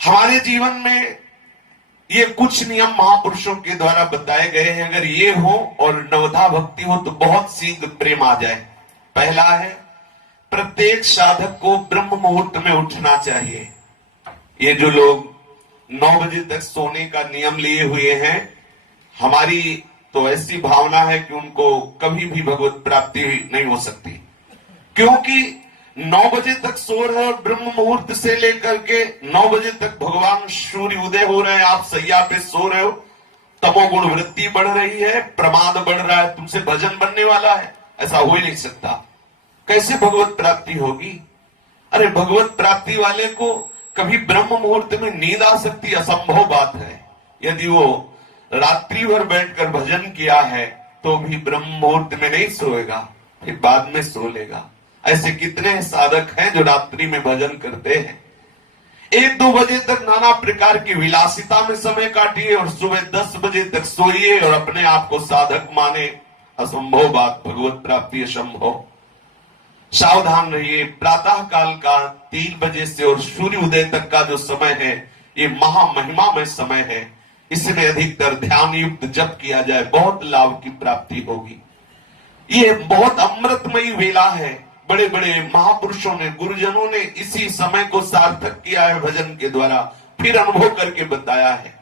हमारे जीवन में ये कुछ नियम महापुरुषों के द्वारा बताए गए हैं। अगर ये हो और नवधा भक्ति हो तो बहुत शीघ्र प्रेम आ जाए। पहला है, प्रत्येक साधक को ब्रह्म मुहूर्त में उठना चाहिए। ये जो लोग 9 बजे तक सोने का नियम लिए हुए हैं, हमारी तो ऐसी भावना है कि उनको कभी भी भगवत प्राप्ति नहीं हो सकती, क्योंकि 9 बजे तक सो रहे हो। ब्रह्म मुहूर्त से लेकर के 9 बजे तक भगवान सूर्य उदय हो रहे हैं, आप सैया पे सो रहे हो। तमोगुण वृत्ति बढ़ रही है, प्रमाद बढ़ रहा है, तुमसे भजन बनने वाला है, ऐसा हो ही नहीं सकता। कैसे भगवत प्राप्ति होगी? अरे भगवत प्राप्ति वाले को कभी ब्रह्म मुहूर्त में नींद आ सकती? असंभव बात है। यदि वो रात्रि भर बैठकर भजन किया है तो भी ब्रह्म मुहूर्त में नहीं सोएगा, फिर बाद में सो लेगा। ऐसे कितने साधक हैं जो रात्रि में भजन करते हैं। 1-2 बजे तक नाना प्रकार की विलासिता में समय काटिए और सुबह 10 बजे तक सोइए और अपने आप को साधक माने। असंभव बात, भगवत प्राप्ति असंभव। सावधान रहिए। प्रातः काल का 3 बजे से और सूर्य उदय तक का जो समय है, ये महामहिमामय समय है। इसमें अधिकतर ध्यान युक्त जप किया जाए, बहुत लाभ की प्राप्ति होगी। ये बहुत अमृतमयी वेला है। बड़े बड़े महापुरुषों ने, गुरुजनों ने इसी समय को सार्थक किया है भजन के द्वारा, फिर अनुभव करके बताया है।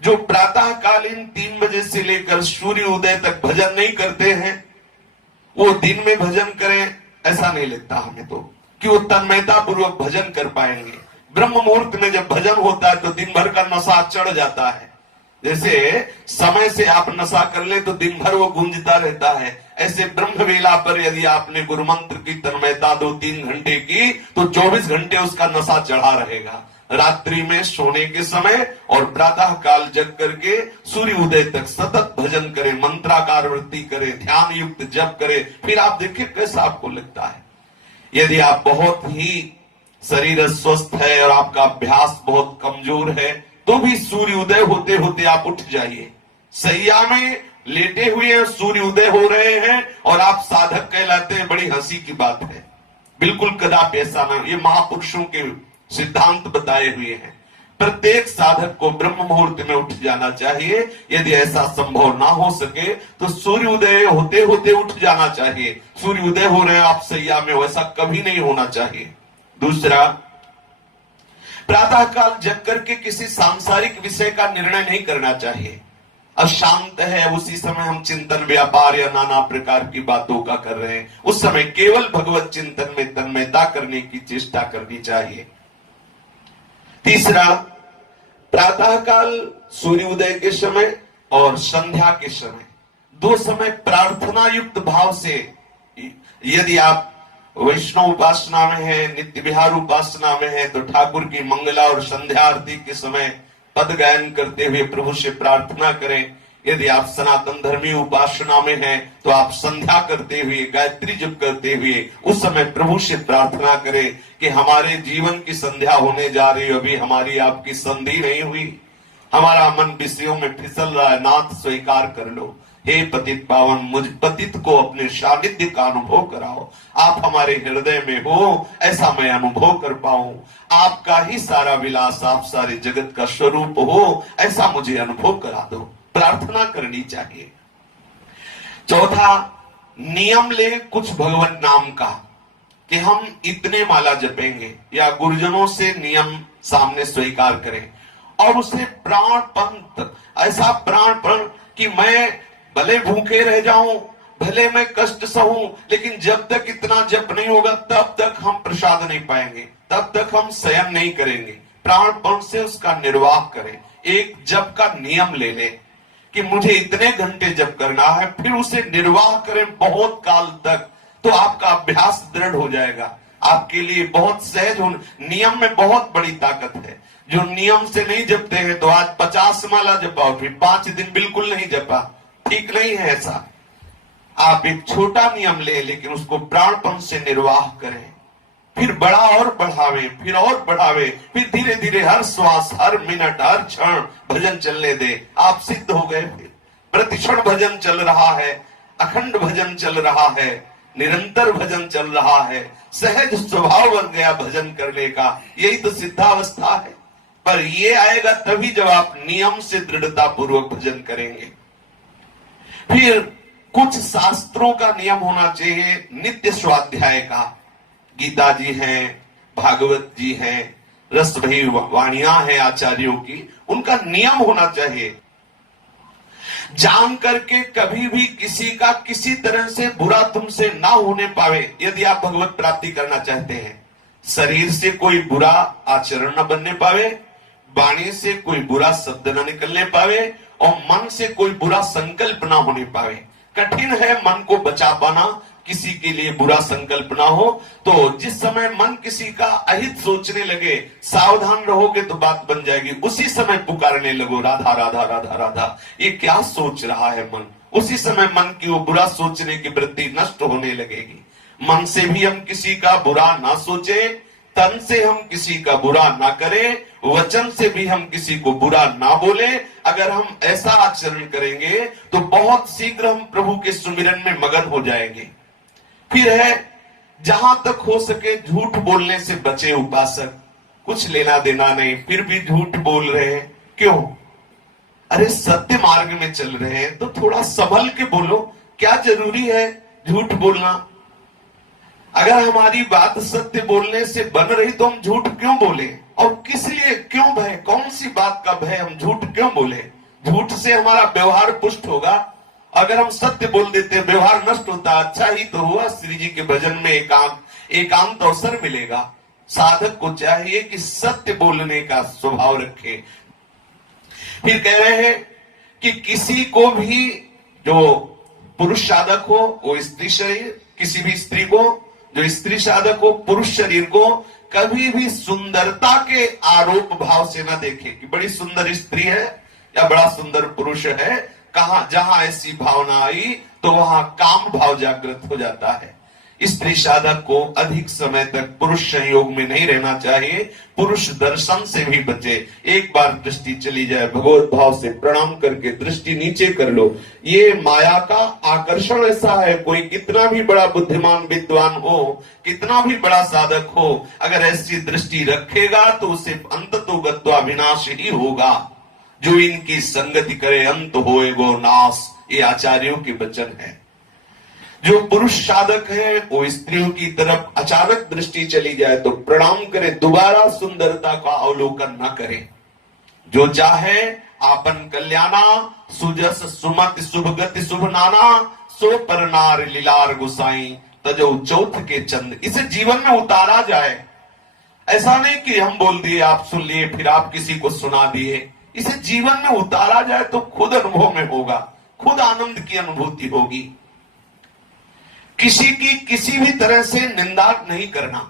जो प्रातः कालीन 3 बजे से लेकर सूर्य उदय तक भजन नहीं करते हैं, वो दिन में भजन करें ऐसा नहीं लगता हमें तो, कि वो तन्मयता पूर्वक भजन कर पाएंगे। ब्रह्म मुहूर्त में जब भजन होता है तो दिन भर का नशा चढ़ जाता है। जैसे समय से आप नशा कर ले तो दिन भर वो गूंजता रहता है, ऐसे ब्रह्म वेला पर यदि आपने गुरु मंत्र की तन्मयता 2-3 घंटे की तो 24 घंटे उसका नशा चढ़ा रहेगा। रात्रि में सोने के समय और प्रातः काल जग करके सूर्य उदय तक सतत भजन करें, मंत्राकार वृत्ति करें, ध्यान युक्त जप करें, फिर आप देखिए कैसा आपको लगता है। यदि आप बहुत ही शरीर स्वस्थ है और आपका अभ्यास बहुत कमजोर है तो भी सूर्य उदय होते होते आप उठ जाइए। सैया में लेटे हुए हैं, सूर्य उदय हो रहे हैं और आप साधक कहलाते हैं, बड़ी हंसी की बात है। बिल्कुल कदापि ऐसा ना। ये महापुरुषों के सिद्धांत बताए हुए हैं। प्रत्येक साधक को ब्रह्म मुहूर्त में उठ जाना चाहिए। यदि ऐसा संभव ना हो सके तो सूर्य उदय होते होते उठ जाना चाहिए। सूर्य उदय हो रहे हैं आप सैया में, वैसा कभी नहीं होना चाहिए। दूसरा, प्रातः काल जग करके किसी सांसारिक विषय का निर्णय नहीं करना चाहिए। अशांत है, उसी समय हम चिंतन, व्यापार या नाना प्रकार की बातों का कर रहे हैं, उस समय केवल भगवत चिंतन में तन्मयता करने की चेष्टा करनी चाहिए। तीसरा, प्रातः काल सूर्योदय के समय और संध्या के समय, 2 समय प्रार्थना युक्त भाव से, यदि आप वैष्णव उपासना में है, नित्य विहार उपासना में है तो ठाकुर की मंगला और संध्या आरती के समय पद गायन करते हुए प्रभु से प्रार्थना करें। यदि आप सनातन धर्मी उपासना में हैं तो आप संध्या करते हुए, गायत्री जप करते हुए उस समय प्रभु से प्रार्थना करें कि हमारे जीवन की संध्या होने जा रही है, अभी हमारी आपकी संधि नहीं हुई, हमारा मन विषयों में फिसल रहा है, नाथ स्वीकार कर लो। हे पतित पावन, मुझ पतित को अपने सानिध्य का अनुभव कराओ। आप हमारे हृदय में हो, ऐसा मैं अनुभव कर पाऊं। आपका ही सारा विलास, आप सारे जगत का स्वरूप हो, ऐसा मुझे अनुभव करा दो। प्रार्थना करनी चाहिए। चौथा, नियम ले कुछ भगवत नाम का कि हम इतने माला जपेंगे, या गुरुजनों से नियम सामने स्वीकार करें और उसे प्राणपंत, ऐसा प्राणपण कि मैं भले भूखे रह जाऊं, भले मैं कष्ट सहूं, लेकिन जब तक इतना जप नहीं होगा तब तक हम प्रसाद नहीं पाएंगे, तब तक हम शयन नहीं करेंगे। प्राणपण से उसका निर्वाह करें। एक जप का नियम ले लें कि मुझे इतने घंटे जप करना है, फिर उसे निर्वाह करें बहुत काल तक, तो आपका अभ्यास दृढ़ हो जाएगा। आपके लिए बहुत सहज हो। नियम में बहुत बड़ी ताकत है। जो नियम से नहीं जपते हैं तो आज 50 माला जपाओ, फिर 5 दिन बिल्कुल नहीं जपा, ठीक नहीं है ऐसा। आप एक छोटा नियम ले, लेकिन उसको प्राणपण से निर्वाह करें, फिर बड़ा और बढ़ावे, फिर और बढ़ावे, फिर धीरे धीरे हर श्वास, हर मिनट, हर क्षण भजन चलने दे। आप सिद्ध हो गए। फिर प्रतिक्षण भजन चल रहा है, अखंड भजन चल रहा है, निरंतर भजन चल रहा है, सहज स्वभाव बन गया भजन करने का। यही तो सिद्धावस्था है। पर ये आएगा तभी जब आप नियम से दृढ़ता पूर्वक भजन करेंगे। फिर कुछ शास्त्रों का नियम होना चाहिए, नित्य स्वाध्याय का। गीता जी हैं, भागवत जी हैं, रस भरी वाणियां हैं आचार्यों की, उनका नियम होना चाहिए। जान करके कभी भी किसी का किसी तरह से बुरा तुमसे ना होने पावे, यदि आप भगवत प्राप्ति करना चाहते हैं। शरीर से कोई बुरा आचरण न बनने पावे, वाणी से कोई बुरा शब्द न निकलने पावे, और मन से कोई बुरा संकल्प ना होने पावे। कठिन है मन को बचा पाना, किसी के लिए बुरा संकल्प ना हो। तो जिस समय मन किसी का अहित सोचने लगे, सावधान रहोगे तो बात बन जाएगी। उसी समय पुकारने लगो, राधा राधा राधा राधा, ये क्या सोच रहा है मन। उसी समय मन की वो बुरा सोचने की वृत्ति नष्ट होने लगेगी। मन से भी हम किसी का बुरा ना सोचे, तन से हम किसी का बुरा ना करें, वचन से भी हम किसी को बुरा ना बोले। अगर हम ऐसा आचरण करेंगे तो बहुत शीघ्र हम प्रभु के सुमिरन में मगन हो जाएंगे। फिर है, जहां तक हो सके झूठ बोलने से बचे उपासक। कुछ लेना देना नहीं, फिर भी झूठ बोल रहे हैं, क्यों? अरे सत्य मार्ग में चल रहे हैं तो थोड़ा संभल के बोलो। क्या जरूरी है झूठ बोलना? अगर हमारी बात सत्य बोलने से बन रही तो हम झूठ क्यों बोले? और किस लिए, क्यों भय? कौन सी बात का भय? हम झूठ क्यों बोले? झूठ से हमारा व्यवहार पुष्ट होगा। अगर हम सत्य बोल देते, व्यवहार नष्ट होता। अच्छा ही तो हुआ, श्री जी के भजन में एकांत अवसर मिलेगा। साधक को चाहिए कि सत्य बोलने का स्वभाव रखे। फिर कह रहे हैं कि किसी को भी, जो पुरुष साधक हो वो स्त्री शरीर, किसी भी स्त्री को, जो स्त्री साधक हो पुरुष शरीर को, कभी भी सुंदरता के आरोप भाव से ना देखे कि बड़ी सुंदर स्त्री है या बड़ा सुंदर पुरुष है। कहां जहां ऐसी भावना आई तो वहां काम भाव जागृत हो जाता है। स्त्री साधक को अधिक समय तक पुरुष संयोग में नहीं रहना चाहिए। पुरुष दर्शन से भी बचे। एक बार दृष्टि चली जाए, भगवत भाव से प्रणाम करके दृष्टि नीचे कर लो। ये माया का आकर्षण ऐसा है, कोई कितना भी बड़ा बुद्धिमान विद्वान हो, कितना भी बड़ा साधक हो, अगर ऐसी दृष्टि रखेगा तो उसे अंततो गत्वा विनाश ही होगा। जो इनकी संगति करे अंत होएगो नाश, ये आचार्यों के वचन है। जो पुरुष साधक है वो स्त्रियों की तरफ अचानक दृष्टि चली जाए तो प्रणाम करे, दोबारा सुंदरता का अवलोकन न करे। जो चाहे आपन कल्याणा, सुजस सुमति शुभ गति शुभ नाना, सो पर नार लीलार गुसाई, तजो चौथ के चंद। इसे जीवन में उतारा जाए। ऐसा नहीं कि हम बोल दिए, आप सुन लिए, फिर आप किसी को सुना दिए। इसे जीवन में उतारा जाए तो खुद अनुभव में होगा, खुद आनंद की अनुभूति होगी। किसी की किसी भी तरह से निंदा नहीं करना,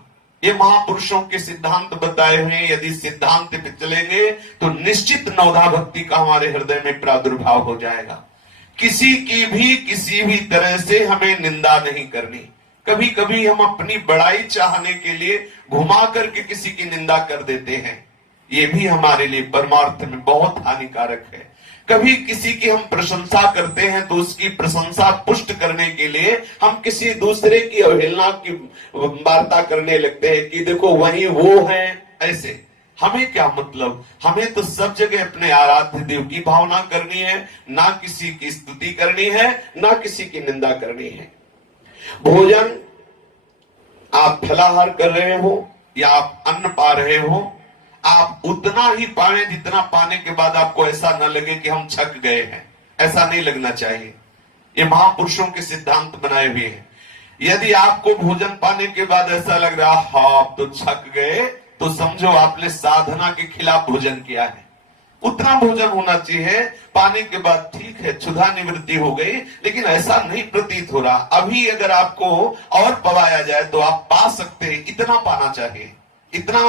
ये महापुरुषों के सिद्धांत बताए हुए हैं। यदि सिद्धांत पे चलेंगे तो निश्चित नवधा भक्ति का हमारे हृदय में प्रादुर्भाव हो जाएगा। किसी की भी किसी भी तरह से हमें निंदा नहीं करनी। कभी कभी हम अपनी बड़ाई चाहने के लिए घुमा करके किसी की निंदा कर देते हैं, ये भी हमारे लिए परमार्थ में बहुत हानिकारक है। कभी किसी की हम प्रशंसा करते हैं तो उसकी प्रशंसा पुष्ट करने के लिए हम किसी दूसरे की अवहेलना की वार्ता करने लगते हैं कि देखो वही वो है। ऐसे हमें क्या मतलब? हमें तो सब जगह अपने आराध्य देव की भावना करनी है, ना किसी की स्तुति करनी है, ना किसी की निंदा करनी है। भोजन आप फलाहार कर रहे हो या आप अन्न पा रहे हो, आप उतना ही पाएं जितना पाने के बाद आपको ऐसा न लगे कि हम छक गए हैं। ऐसा नहीं लगना चाहिए। ये महापुरुषों के सिद्धांत बनाए हुए हैं। यदि आपको भोजन पाने के बाद ऐसा लग रहा हाँ आप तो छक गए, तो समझो आपने साधना के खिलाफ भोजन किया है। उतना भोजन होना चाहिए, पाने के बाद ठीक है क्षुधा निवृत्ति हो गई, लेकिन ऐसा नहीं प्रतीत हो रहा। अभी अगर आपको और पवाया जाए तो आप पा सकते हैं, इतना पाना चाहिए। इतना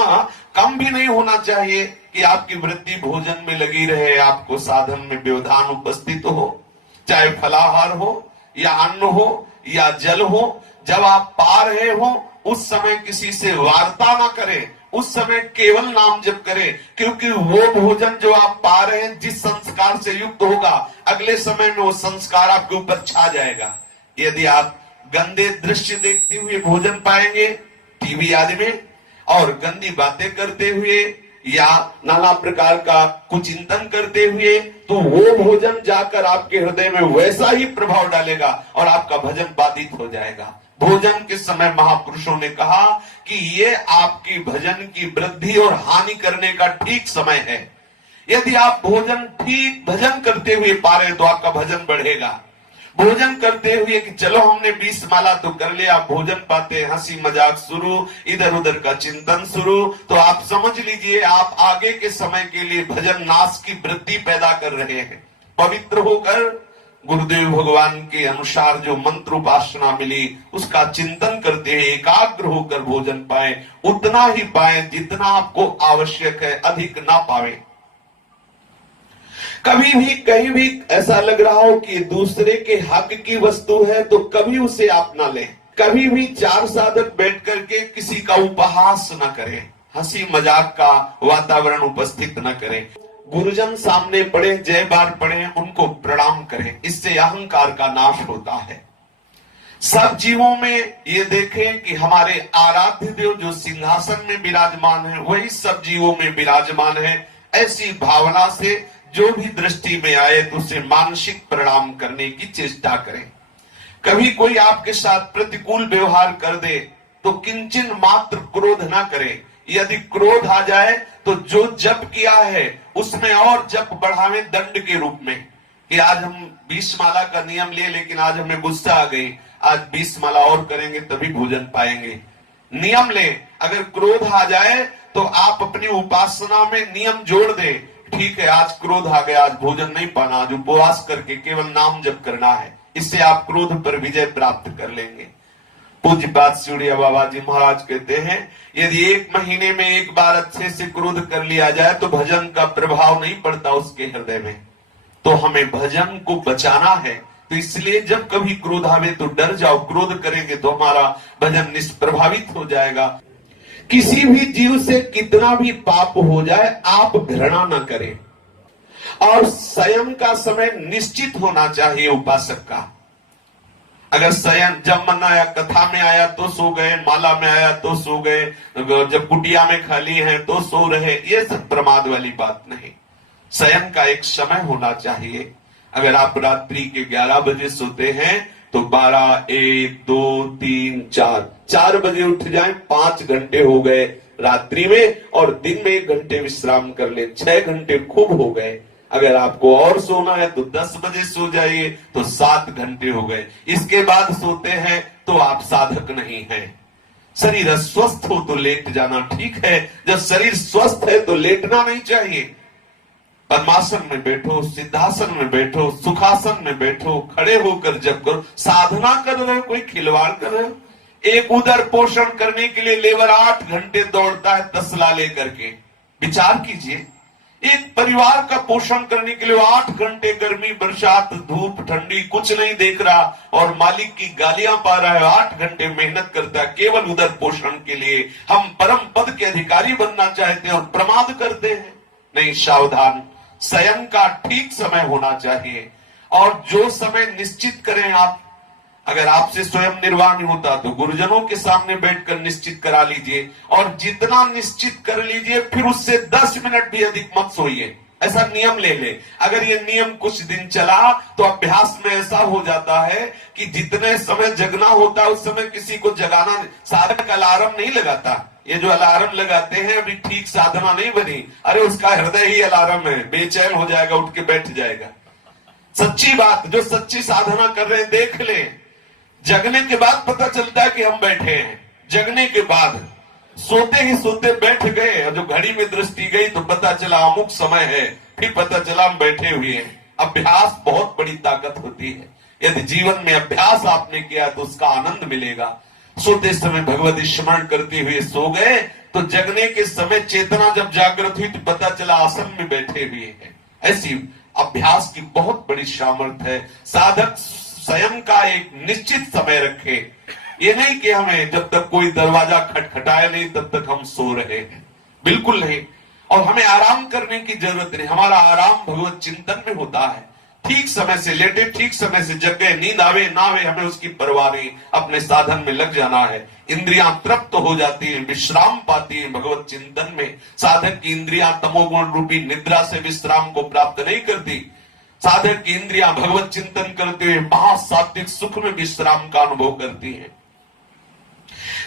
कम भी नहीं होना चाहिए कि आपकी वृत्ति भोजन में लगी रहे, आपको साधन में व्यवधान उपस्थित हो। चाहे फलाहार हो या अन्न हो या जल हो, जब आप पा रहे हो उस समय किसी से वार्ता ना करें, उस समय केवल नाम जप करें। क्योंकि वो भोजन जो आप पा रहे हैं जिस संस्कार से युक्त होगा, अगले समय में वो संस्कार आपके ऊपर छा जाएगा। यदि आप गंदे दृश्य देखते हुए भोजन पाएंगे टीवी आदि में, और गंदी बातें करते हुए या नाना प्रकार का कुचिंतन करते हुए, तो वो भोजन जाकर आपके हृदय में वैसा ही प्रभाव डालेगा और आपका भजन बाधित हो जाएगा। भोजन के समय महापुरुषों ने कहा कि ये आपकी भजन की वृद्धि और हानि करने का ठीक समय है। यदि आप भोजन ठीक भजन करते हुए पा रहे तो आपका भजन बढ़ेगा। भोजन करते हुए कि चलो हमने 20 माला तो कर लिया, भोजन पाते हंसी मजाक शुरू, इधर उधर का चिंतन शुरू, तो आप समझ लीजिए आप आगे के समय के लिए भजन नाश की वृत्ति पैदा कर रहे हैं। पवित्र होकर गुरुदेव भगवान के अनुसार जो मंत्र उपासना मिली उसका चिंतन करते हैं, एकाग्र होकर भोजन पाए, उतना ही पाए जितना आपको आवश्यक है, अधिक ना पावे। कभी भी कहीं भी ऐसा लग रहा हो कि दूसरे के हक की वस्तु है तो कभी उसे आप ना लें। कभी भी चार साधक बैठ करके किसी का उपहास न करें, हंसी मजाक का वातावरण उपस्थित न करें। गुरुजन सामने पड़े, जय बार पड़े, उनको प्रणाम करें, इससे अहंकार का नाश होता है। सब जीवों में ये देखें कि हमारे आराध्य देव जो सिंहासन में विराजमान है वही सब जीवों में विराजमान है। ऐसी भावना से जो भी दृष्टि में आए तो उसे मानसिक प्रणाम करने की चेष्टा करें। कभी कोई आपके साथ प्रतिकूल व्यवहार कर दे तो किंचन मात्र क्रोध ना करें। यदि क्रोध आ जाए तो जो जप किया है उसमें और जप बढ़ावे दंड के रूप में, कि आज हम 20 माला का नियम लिए लेकिन आज हमें गुस्सा आ गई, आज 20 माला और करेंगे तभी भोजन पाएंगे। नियम ले, अगर क्रोध आ जाए तो आप अपनी उपासना में नियम जोड़ दें, ठीक है आज क्रोध आ गया, आज भोजन नहीं पाना, आज उपवास करके केवल नाम जप करना है, इससे आप क्रोध पर विजय प्राप्त कर लेंगे। पूज्य बात सिउड़िया बाबा जी महाराज कहते हैं यदि 1 महीने में एक बार अच्छे से क्रोध कर लिया जाए तो भजन का प्रभाव नहीं पड़ता उसके हृदय में। तो हमें भजन को बचाना है, तो इसलिए जब कभी क्रोध आवे तो डर जाओ, क्रोध करेंगे तो हमारा भजन निष्प्रभावित हो जाएगा। किसी भी जीव से कितना भी पाप हो जाए आप घृणा न करें, और संयम का समय निश्चित होना चाहिए उपासक का। अगर संयम जब मन आया, कथा में आया तो सो गए, माला में आया तो सो गए, जब कुटिया में खाली है तो सो रहे, ये सब प्रमाद वाली बात नहीं। संयम का एक समय होना चाहिए। अगर आप रात्रि के 11 बजे सोते हैं तो 12, 1, 2, 3, 4 बजे उठ जाएं, 5 घंटे हो गए रात्रि में, और दिन में 1 घंटे विश्राम कर ले, 6 घंटे खूब हो गए। अगर आपको और सोना है तो 10 बजे सो जाइए, तो 7 घंटे हो गए। इसके बाद सोते हैं तो आप साधक नहीं हैं। शरीर स्वस्थ हो तो लेट जाना ठीक है, जब शरीर स्वस्थ है तो लेटना नहीं चाहिए। पद्मासन में बैठो, सिद्धासन में बैठो, सुखासन में बैठो, खड़े होकर जब करो, साधना कर रहे हो, कोई खिलवाड़ कर रहे हो। एक उदर पोषण करने के लिए लेबर 8 घंटे दौड़ता है तसला लेकर के, विचार कीजिए। एक परिवार का पोषण करने के लिए 8 घंटे गर्मी बरसात धूप ठंडी कुछ नहीं देख रहा और मालिक की गालियां पा रहा है, 8 घंटे मेहनत करता है केवल उदर पोषण के लिए। हम परम पद के अधिकारी बनना चाहते हैं और प्रमाद करते हैं। नहीं, सावधान, संयम का ठीक समय होना चाहिए, और जो समय निश्चित करें आप। अगर आपसे स्वयं निर्वाह नहीं होता तो गुरुजनों के सामने बैठकर निश्चित करा लीजिए, और जितना निश्चित कर लीजिए फिर उससे 10 मिनट भी अधिक मत सोइए, ऐसा नियम ले ले। अगर ये नियम कुछ दिन चला तो अभ्यास में ऐसा हो जाता है कि जितने समय जगना होता है उस समय किसी को जगाना, साधक अलार्म नहीं लगाता। ये जो अलार्म लगाते हैं अभी ठीक साधना नहीं बनी, अरे उसका हृदय ही अलार्म है, बेचैन हो जाएगा, उठ के बैठ जाएगा। सच्ची बात, जो सच्ची साधना कर रहे हैं देख ले, जगने के बाद पता चलता है कि हम बैठे हैं। जगने के बाद सोते ही सोते बैठ गए, और जो घड़ी में दृष्टि गई तो पता चला अमुक समय है, फिर पता चला हम बैठे हुए हैं। अभ्यास बहुत बड़ी ताकत होती है। यदि जीवन में अभ्यास आपने किया तो उसका आनंद मिलेगा। सोते समय भगवती स्मरण करते हुए सो गए तो जगने के समय चेतना जब जागृत हुई तो पता चला आसन में बैठे हुए हैं। ऐसी अभ्यास की बहुत बड़ी सामर्थ्य है। साधक स्वयं का एक निश्चित समय रखे, ये नहीं कि हमें जब तक कोई दरवाजा खटखटाए नहीं तब तक हम सो रहे हैं, बिल्कुल नहीं। और हमें आराम करने की जरूरत नहीं, हमारा आराम भगवत चिंतन में होता है। ठीक समय से लेटे, ठीक समय से जग गए, नींद आवे ना आवे हमें उसकी परवाह नहीं, अपने साधन में लग जाना है। इंद्रियां तृप्त हो जाती हैं, विश्राम पाती हैं भगवत चिंतन में। साधक की इंद्रियां तमोगुण रूपी निद्रा से विश्राम को प्राप्त नहीं करती। साधक की इंद्रियां भगवत चिंतन करते हुए महासात्विक सुख में विश्राम का अनुभव करती हैं।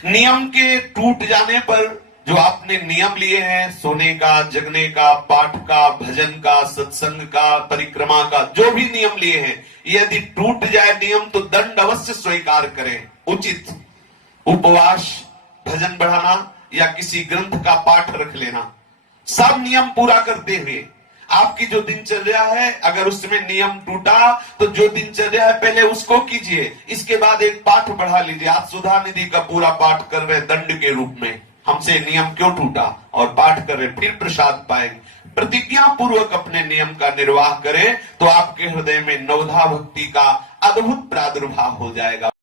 नियम के टूट जाने पर जो आपने नियम लिए हैं, सोने का, जगने का, पाठ का, भजन का, सत्संग का, परिक्रमा का, जो भी नियम लिए हैं, यदि टूट जाए नियम तो दंड अवश्य स्वीकार करें। उचित उपवास, भजन बढ़ाना या किसी ग्रंथ का पाठ रख लेना, सब नियम पूरा करते हुए आपकी जो दिनचर्या है, अगर उसमें नियम टूटा तो जो दिनचर्या है पहले उसको कीजिए, इसके बाद एक पाठ बढ़ा लीजिए। आज सुधा निधि का पूरा पाठ कर रहे दंड के रूप में, हमसे नियम क्यों टूटा, और पाठ करें, फिर प्रसाद पाएंगे। प्रतिज्ञा पूर्वक अपने नियम का निर्वाह करें तो आपके हृदय में नवधा भक्ति का अद्भुत प्रादुर्भाव हो जाएगा।